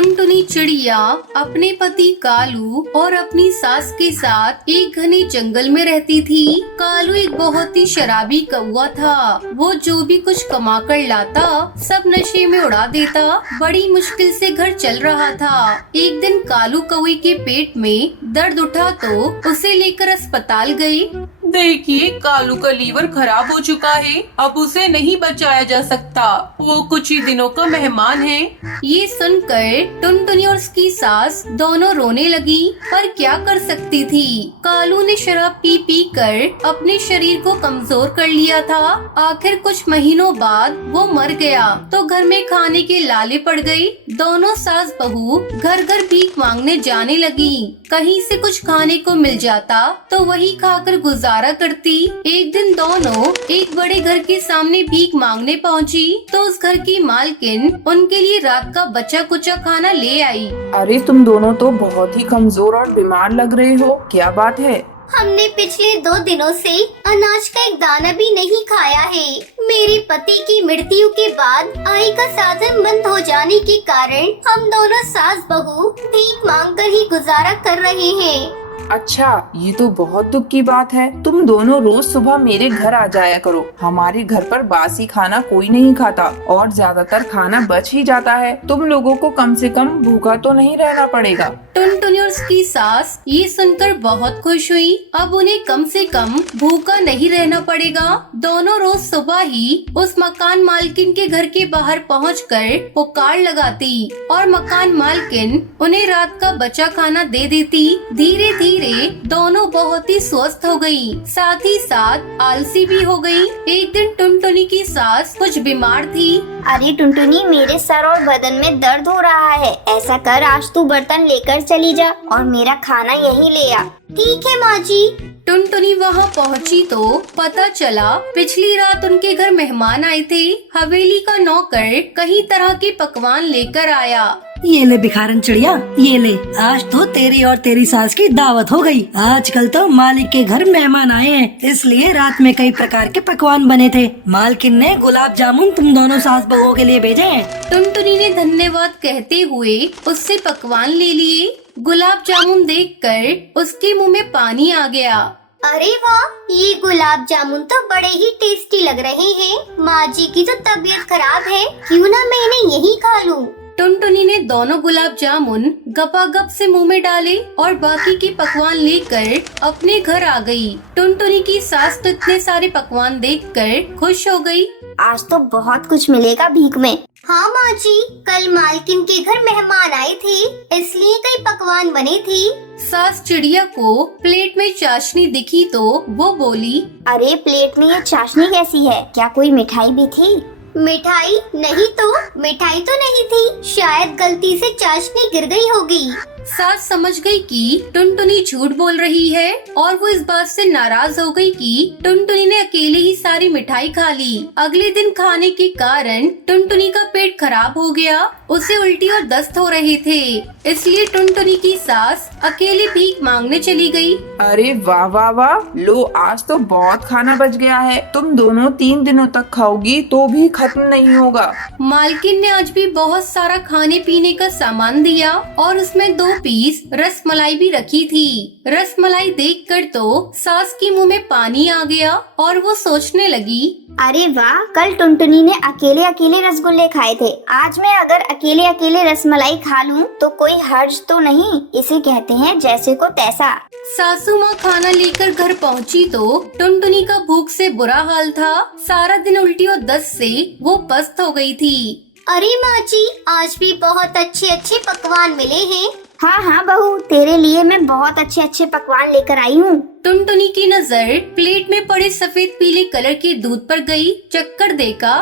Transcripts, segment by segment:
टुनटुनी चिड़िया अपने पति कालू और अपनी सास के साथ एक घने जंगल में रहती थी। कालू एक बहुत ही शराबी कौवा था। वो जो भी कुछ कमा कर लाता सब नशे में उड़ा देता। बड़ी मुश्किल से घर चल रहा था। एक दिन कालू कौवे के पेट में दर्द उठा तो उसे लेकर अस्पताल गए। देखिए, कालू का लीवर खराब हो चुका है, अब उसे नहीं बचाया जा सकता। वो कुछ ही दिनों का मेहमान है। ये सुनकर टुनटुनी और उसकी सास दोनों रोने लगी, पर क्या कर सकती थी। कालू ने शराब पी पी कर अपने शरीर को कमजोर कर लिया था। आखिर कुछ महीनों बाद वो मर गया तो घर में खाने के लाले पड़ गई। दोनों सास बहू घर घर भीख मांगने जाने लगी। कहीं से कुछ खाने को मिल जाता तो वही खाकर गुजारा करती। एक दिन दोनों एक बड़े घर के सामने भीख मांगने पहुंची तो उस घर की मालकिन उनके लिए रात का बचा कुचा खाना ले आई। अरे तुम दोनों तो बहुत ही कमजोर और बीमार लग रहे हो, क्या बात है? हमने पिछले 2 दिनों से अनाज का एक दाना भी नहीं खाया है। मेरे पति की मृत्यु के बाद आय का साधन बंद हो जाने के कारण हम दोनों सास बहू भीख मांगकर ही गुजारा कर रहे हैं। अच्छा, ये तो बहुत दुख की बात है। तुम दोनों रोज सुबह मेरे घर आ जाया करो। हमारे घर पर बासी खाना कोई नहीं खाता और ज्यादातर खाना बच ही जाता है। तुम लोगों को कम से कम भूखा तो नहीं रहना पड़ेगा। टुनटुनी और उसकी सास ये सुनकर बहुत खुश हुई। अब उन्हें कम से कम भूखा नहीं रहना पड़ेगा। दोनों रोज सुबह ही उस मकान मालकिन के घर के बाहर पहुंचकर पुकार लगाती और मकान मालकिन उन्हें रात का बचा खाना दे देती। धीरे धीरे दोनों बहुत ही स्वस्थ हो गई, साथ ही साथ आलसी भी हो गई। एक दिन टुनटुनी की सास कुछ बीमार थी। अरे टुनटुनी, मेरे सर और बदन में दर्द हो रहा है। ऐसा कर, आज तू बर्तन लेकर चली जा और मेरा खाना यहीं ले आ। ठीक है माँ जी। टुनटुनी वहाँ पहुँची तो पता चला पिछली रात उनके घर मेहमान आए थे। हवेली का नौकर कई तरह के पकवान लेकर आया। ये ले भिखारन चिड़िया, ये ले, आज तो तेरी और तेरी सास की दावत हो गई। आजकल तो मालिक के घर मेहमान आए हैं, इसलिए रात में कई प्रकार के पकवान बने थे। मालकिन ने गुलाब जामुन तुम दोनों सास बहुओं के लिए भेजे हैं। टुनटुनी ने धन्यवाद कहते हुए उससे पकवान ले लिए। गुलाब जामुन देखकर उसके मुंह में पानी आ गया। अरे वाह, ये गुलाब जामुन तो बड़े ही टेस्टी लग रहे हैं। माँ जी की तो तबीयत खराब है, क्यों ना मैं इन्हें यही खा लूं। टुनटुनी ने दोनों गुलाब जामुन गपागप से मुंह में डाले और बाकी के पकवान लेकर अपने घर आ गई। टुनटुनी की सास तो इतने सारे पकवान देखकर खुश हो गई। आज तो बहुत कुछ मिलेगा भीख में। हाँ माँ जी, कल मालकिन के घर मेहमान आए थे, इसलिए कई पकवान बने थे। सास चिड़िया को प्लेट में चाशनी दिखी तो वो बोली, अरे प्लेट में ये चाशनी कैसी है? क्या कोई मिठाई भी थी? मिठाई नहीं तो, मिठाई तो नहीं थी, शायद गलती से चाशनी गिर गई होगी। सास समझ गई कि टुनटुनी झूठ बोल रही है और वो इस बात से नाराज हो गई कि टुनटुनी ने अकेले ही सारी मिठाई खा ली। अगले दिन खाने के कारण टुनटुनी का पेट खराब हो गया। उसे उल्टी और दस्त हो रहे थे, इसलिए टुनटुनी की सास अकेले भीख मांगने चली गई। अरे वाह वाह वाह, लो आज तो बहुत खाना बच गया है। तुम दोनों 3 दिनों तक खाओगी तो भी खत्म नहीं होगा। मालकिन ने आज भी बहुत सारा खाने पीने का सामान दिया और उसमें 2 पीस रसमलाई भी रखी थी। रसमलाई देखकर तो सास के मुंह में पानी आ गया और वो सोचने लगी, अरे वाह, कल टुनटुनी ने अकेले अकेले रसगुल्ले खाए थे, आज मैं अगर अकेले अकेले रसमलाई खा लूं तो कोई हर्ज तो नहीं। इसे कहते हैं जैसे को तैसा। सासू माँ खाना लेकर घर पहुँची तो टुनटुनी का भूख से बुरा हाल था। सारा दिन उल्टी और दस्त से वो पस्त हो गई थी। अरे माँ जी, आज भी बहुत अच्छे अच्छे पकवान मिले हैं। हाँ हाँ बहू, तेरे लिए मैं बहुत अच्छे अच्छे पकवान लेकर आई हूँ। टुनटुनी की नजर प्लेट में पड़े सफेद पीले कलर के दूध पर गई। चक्कर देखा,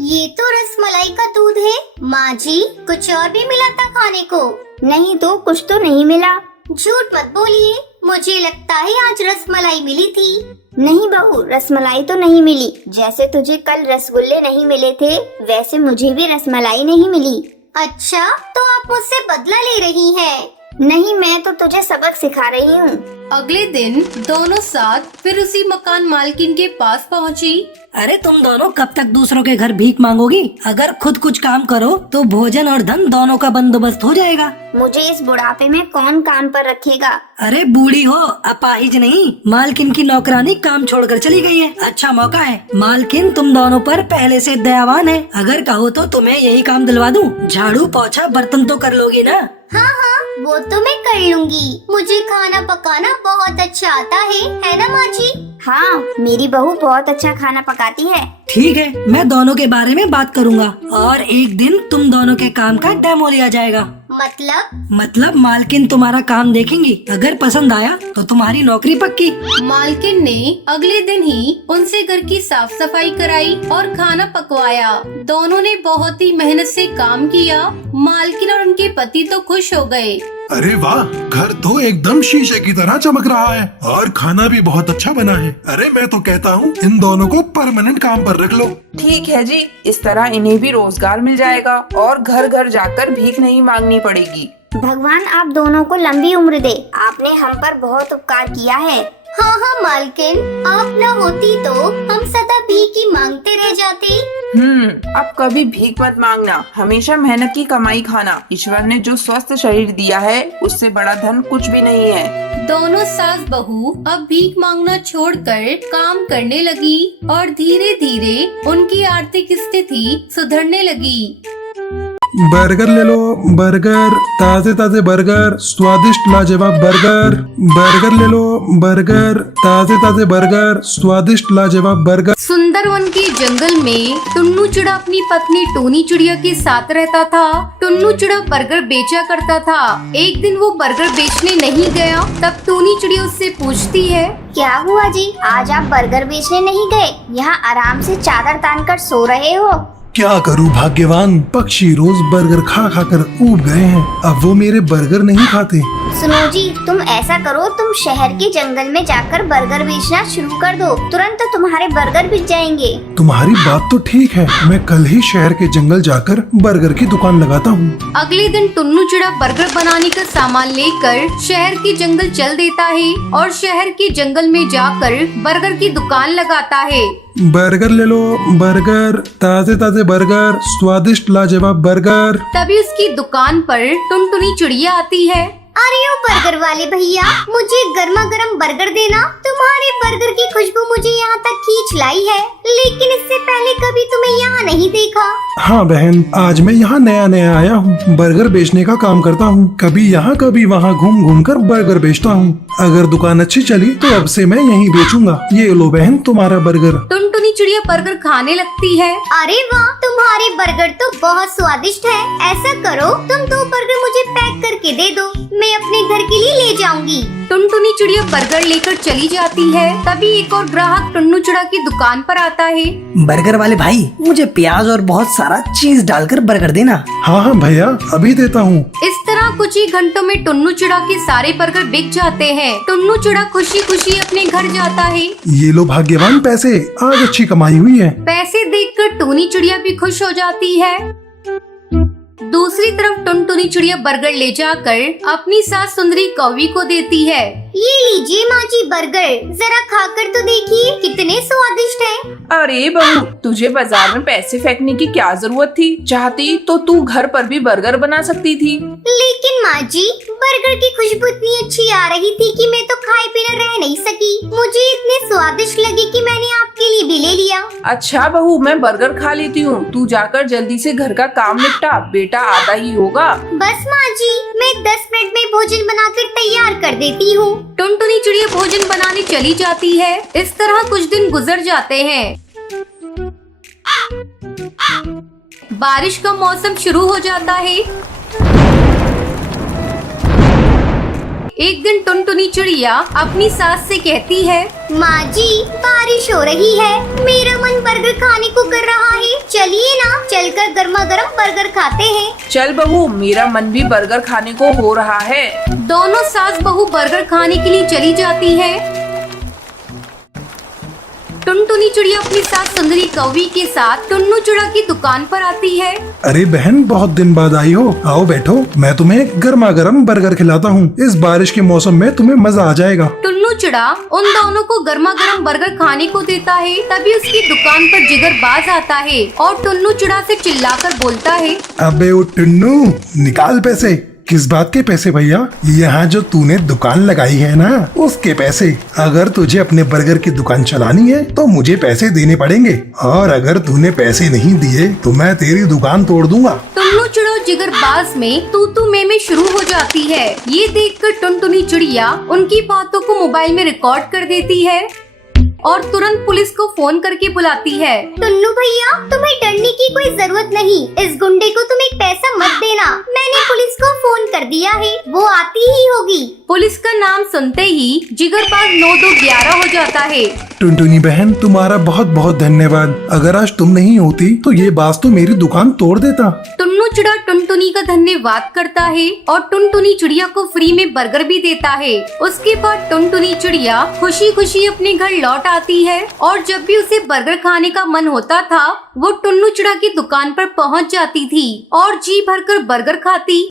ये तो रसमलाई का दूध है। माँ जी, कुछ और भी मिला था खाने को? नहीं तो, कुछ तो नहीं मिला। झूठ मत बोलिए, मुझे लगता है आज रसमलाई मिली थी। नहीं बहू, रसमलाई तो नहीं मिली। जैसे तुझे कल रसगुल्ले नहीं मिले थे, वैसे मुझे भी रसमलाई नहीं मिली। अच्छा, तो आप मुझसे बदला ले रही हैं। नहीं, मैं तो तुझे सबक सिखा रही हूँ। अगले दिन दोनों साथ फिर उसी मकान मालकिन के पास पहुंची। अरे तुम दोनों कब तक दूसरों के घर भीख मांगोगी? अगर खुद कुछ काम करो तो भोजन और धन दोनों का बंदोबस्त हो जाएगा। मुझे इस बुढ़ापे में कौन काम पर रखेगा? अरे बूढ़ी हो, अपाहिज नहीं। मालकिन की नौकरानी काम छोड़कर चली गई है। अच्छा मौका है। मालकिन तुम दोनों पर पहले से दयावान है। अगर कहो तो तुम्हें यही काम दिलवा दूं। झाड़ू पोछा बर्तन तो कर लोगी ना? हाँ हाँ, वो तो मैं कर लूंगी। मुझे खाना पकाना बहुत अच्छा आता है ना माँ जी? हाँ, मेरी बहू बहुत अच्छा खाना पकाती है। ठीक है, मैं दोनों के बारे में बात करूंगा और एक दिन तुम दोनों के काम का डेमो लिया जाएगा। मतलब मालकिन तुम्हारा काम देखेंगी। अगर पसंद आया तो तुम्हारी नौकरी पक्की। मालकिन ने अगले दिन ही उनसे घर की साफ सफाई कराई और खाना पकवाया। दोनों ने बहुत ही मेहनत से काम किया। मालकिन और उनके पति तो खुश हो गए। अरे वाह, घर तो एकदम शीशे की तरह चमक रहा है और खाना भी बहुत अच्छा बना है। अरे मैं तो कहता हूँ इन दोनों को परमानेंट काम पर रख लो। ठीक है जी, इस तरह इन्हें भी रोजगार मिल जाएगा और घर घर जाकर भीख नहीं मांगनी पड़ेगी। भगवान आप दोनों को लंबी उम्र दे। आपने हम पर बहुत उपकार किया है। हाँ हाँ मालकिन, आप न होती तो हम सदा भीख ही मांगते रह जाते। अब कभी भीख मत मांगना, हमेशा मेहनत की कमाई खाना। ईश्वर ने जो स्वस्थ शरीर दिया है उससे बड़ा धन कुछ भी नहीं है। दोनों सास बहू अब भीख मांगना छोड़कर काम करने लगी और धीरे धीरे उनकी आर्थिक स्थिति सुधरने लगी। बर्गर ले लो, बर्गर, ताजे ताजे बर्गर, स्वादिष्ट लाजवाब बर्गर। बर्गर ले लो, बर्गर, ताजे ताजे बर्गर, स्वादिष्ट लाजवाब बर्गर। सुंदरवन के जंगल में टुन्नू चिड़ा अपनी पत्नी टोनी चिड़िया के साथ रहता था। टुन्नू चिड़ा बर्गर बेचा करता था। एक दिन वो बर्गर बेचने नहीं गया, तब टोनी चिड़िया उससे पूछती है, क्या हुआ जी, आज आप बर्गर बेचने नहीं गए? यहाँ आराम से चादर तान कर सो रहे हो। क्या करूं भाग्यवान, पक्षी रोज बर्गर खा खा कर ऊब गए हैं। अब वो मेरे बर्गर नहीं खाते। सुनो जी, तुम ऐसा करो, तुम शहर के जंगल में जाकर बर्गर बेचना शुरू कर दो। तुरंत तुम्हारे बर्गर बिक जाएंगे। तुम्हारी बात तो ठीक है, मैं कल ही शहर के जंगल जाकर बर्गर की दुकान लगाता हूँ। अगले दिन टुन्नू चिड़ा बर्गर बनाने का सामान लेकर शहर के जंगल चल देता है और शहर के जंगल में जाकर बर्गर की दुकान लगाता है। बर्गर ले लो, बर्गर, ताजे ताजे बर्गर, स्वादिष्ट लाजवाब बर्गर। तभी उसकी दुकान पर टुनटुनी चिड़िया आती है। अरे ओ बर्गर वाले भैया, मुझे गर्मा गर्म बर्गर देना। तुम्हारे बर्गर की खुशबू मुझे यहाँ तक खींच लाई है, लेकिन इससे पहले कभी तुम्हें यहाँ नहीं देखा। हाँ बहन, आज मैं यहाँ नया नया आया हूँ। बर्गर बेचने का काम करता हूँ। कभी यहाँ कभी वहाँ घूम घूम कर बर्गर बेचता हूँ। अगर दुकान अच्छी चली तो अब से मैं यहीं बेचूंगा। ये लो बहन तुम्हारा बर्गर। टुनटुनी चिड़िया बर्गर खाने लगती है। अरे वाह, तुम्हारे बर्गर तो बहुत स्वादिष्ट है। ऐसा करो, तुम 2 बर्गर मुझे पैक करके दे दो, मैं अपने घर के लिए ले जाऊंगी। टुनटुनी चिड़िया बर्गर लेकर चली जाती है। तभी एक और ग्राहक टुन्नू चिड़ा की दुकान पर आता है। बर्गर वाले भाई, मुझे प्याज और बहुत सारा चीज डालकर बर्गर देना। हाँ हाँ भैया, अभी देता हूँ। इस तरह कुछ ही घंटों में टुन्नू चिड़ा के सारे बर्गर बिक जाते हैं। टुन्नू चिड़ा खुशी खुशी अपने घर जाता है। ये लो भाग्यवान पैसे, आज अच्छी कमाई हुई है। पैसे देखकर टूनी चिड़िया भी खुश हो जाती है। दूसरी तरफ टुनटुनी चिड़िया बर्गर ले जाकर अपनी सास सुंदरी कौवी को देती है। ये लीजिए माँ जी बर्गर, जरा खाकर तो देखिए कितने स्वादिष्ट हैं। अरे बहू, तुझे बाजार में पैसे फेंकने की क्या जरूरत थी? चाहती तो तू घर पर भी बर्गर बना सकती थी। लेकिन माँ जी, बर्गर की खुशबू इतनी अच्छी आ रही थी कि मैं तो खाए बिना रह नहीं सकी। मुझे इतने स्वादिष्ट लगे कि मैंने आपके लिए भी ले लिया। अच्छा बहू, मैं बर्गर खा लेती हूँ। तू जाकर जल्दी से घर का काम निपटा, बेटा आता ही होगा। बस माँ जी, मैं 10 मिनट में भोजन बनाकर तैयार कर देती हूँ। टुनटुनी चिड़िया भोजन बनाने चली जाती है। इस तरह कुछ दिन गुजर जाते हैं। बारिश का मौसम शुरू हो जाता है। एक दिन टुनटुनी चिड़िया अपनी सास से कहती है, माँ जी, बारिश हो रही है, मेरा मन बर्गर खाने को कर रहा है। चलिए ना, चलकर गर्मा गर्म बर्गर खाते हैं। चल बहू, मेरा मन भी बर्गर खाने को हो रहा है। दोनों सास बहू बर्गर खाने के लिए चली जाती है। टुनटुनी चिड़िया अपनी सास सुंदरी कौवी के साथ टुन्नू चिड़ा की दुकान पर आती है। अरे बहन, बहुत दिन बाद आई हो, आओ बैठो, मैं तुम्हें गर्मा गर्म बर्गर खिलाता हूँ। इस बारिश के मौसम में तुम्हें मजा आ जाएगा। टुन्नू चिड़ा उन दोनों को गर्मा गर्म बर्गर खाने को देता है। तभी उसकी दुकान पर जिगर बाज आता है और टुन्नू चिड़ा से चिल्लाकर बोलता है, अबे ओ टुन्नू, निकाल पैसे। किस बात के पैसे भैया? यहाँ जो तूने दुकान लगाई है ना, उसके पैसे। अगर तुझे अपने बर्गर की दुकान चलानी है तो मुझे पैसे देने पड़ेंगे, और अगर तूने पैसे नहीं दिए तो मैं तेरी दुकान तोड़ दूंगा। टुन्नू चिड़ा जिगरबाज में तू में शुरू हो जाती है। ये देखकर टुनटुनी चिड़िया उनकी बातों को मोबाइल में रिकॉर्ड कर देती है और तुरंत पुलिस को फोन करके बुलाती है। टुन्नू भैया, तुम्हें डरने की कोई जरूरत नहीं। इस गुंडे को तुम एक पैसा मत देना, मैंने पुलिस को फोन कर दिया है, वो आती ही होगी। पुलिस का नाम सुनते ही जिगरबाज 9-2-11 हो जाता है। टुनटुनी बहन, तुम्हारा बहुत बहुत धन्यवाद। अगर आज तुम नहीं होती तो ये बाज तो मेरी दुकान तोड़ देता। टुन्नू चिड़ा टुनटुनी का धन्यवाद करता है और टुनटुनी चिड़िया को फ्री में बर्गर भी देता है। उसके बाद टुनटुनी चिड़िया खुशी खुशी अपने घर लौट आती है और जब भी उसे बर्गर खाने का मन होता था वो टुन्नू चिड़ा की दुकान पर पहुंच जाती थी और जी भरकर बर्गर खाती।